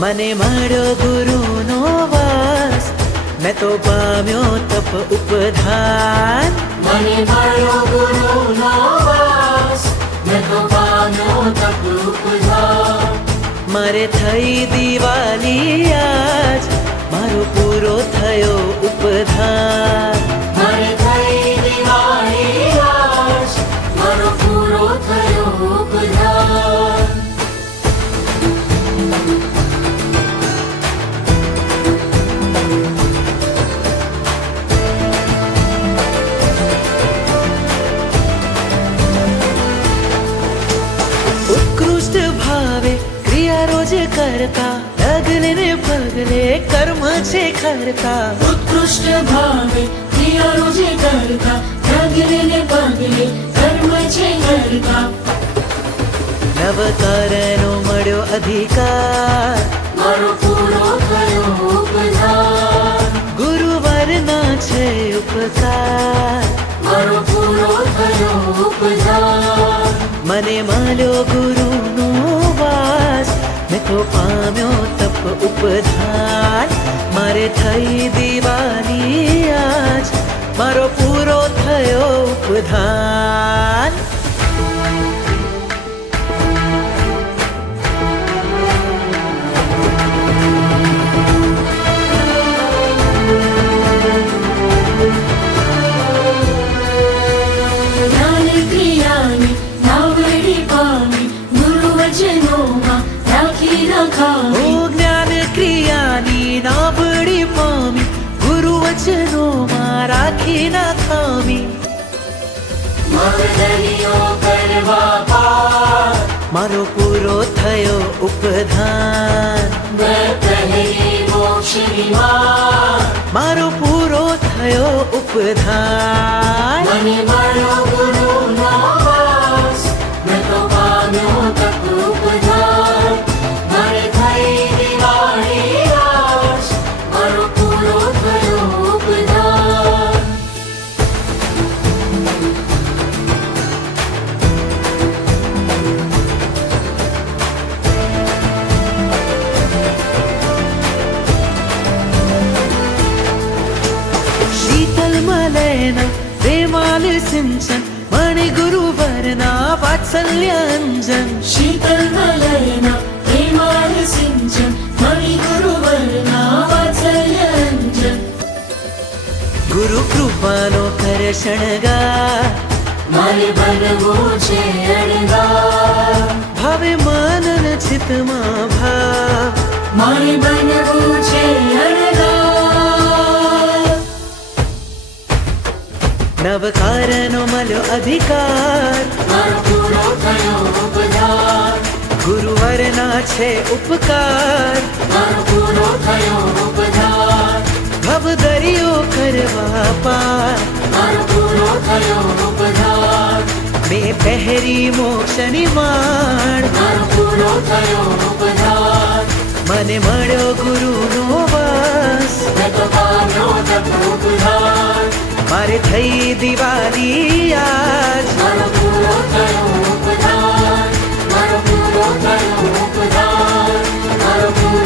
મને મળ્યો ગુરુનો વાસ, મેં તો પામ્યો તપ ઉપધાન. મને મળ્યો ગુરુનો વાસ, મેં તો પામ્યો તપ ઉપધાન. મારે થઈ દિવાળી આજ, મારો પૂરો થયો ઉપધાન. મારે થઈ દિવાળી આજ, મારો પૂરો થયો ઉપધાન. ઉત્કૃષ્ટ ભાવે ક્રિયા રોજ કરતા, ડગલે ને પગલે કર્મ છે કરતા. ઉત્કૃષ્ટ ભાવે ક્રિયા રોજે કરતા, ડગલે ને પગલે કર્મ છે કરતા. નવકારનો મળ્યો અધિકાર, મારો પૂરો થયો ઉપધાન. ગુરુવરના છે ઉપકાર. મારો પૂરો થયો ઉપધાન. મને મળ્યો ગુરુનો વાસ, મેં તો પામ્યો તપ ઉપધાન. મારે થઈ દિવાળી આજ, મારો પૂરો થયો ઉપધાન. જ્ઞાન ક્રિયાની નાવડી પામી, ગુરુ વચનોમાં રાખી નખાવી. ઓ જ્ઞાન ક્રિયાની નાવડી પામી, ગુરુ વચનોમાં રાખી ના ખામી. મગદરિયો કરવા પાર, મારો પૂરો થયો ઉપધાન. મેં પહેરી મોક્ષની માર. મારો પૂરો થયો ઉપધાન. મને મળ્યો ગુરુનો વાસ, મેં તો પામ્યો તપ ઉપધાન. મારે થઈ દિવાળી આજ, મારો પૂરો થયો ઉપધાન. શીતલ મલયના પ્રેમાલ સિંચન, મણિ ગુરુવરના વાત્સલ્ય અંજન. શીતલ મલયના પ્રેમાળ સિંચન, મણિ ગુરુવરના વાત્સલ્ય અંજન. ગુરુ કૃપાનો કર શણગાર, મારે બનવું છે અણગાર. ભાવે મનન ચિતમાં ભાવ. મારે બનવું છે અણગાર. નવકારનો મળ્યો અધિકાર, મારો પૂરો થયો ઉપધાન. ગુરુવરના છે ઉપકાર. મારો પૂરો થયો ઉપધાન. ભવ દરિયો કરવા પાર. મારો પૂરો થયો ઉપધાન. મેં પહેરી મોક્ષની માણ. મારો પૂરો થયો ઉપધાન. મને મળ્યો ગુરુનો વાસ, મેં તો પામ્યો તપ ઉપધાન. મારે થઈ દિવાળી આજ. મારો પૂરો થયો ઉપધાન. મારો પૂરો થયો ઉપધાન. મારો પૂરો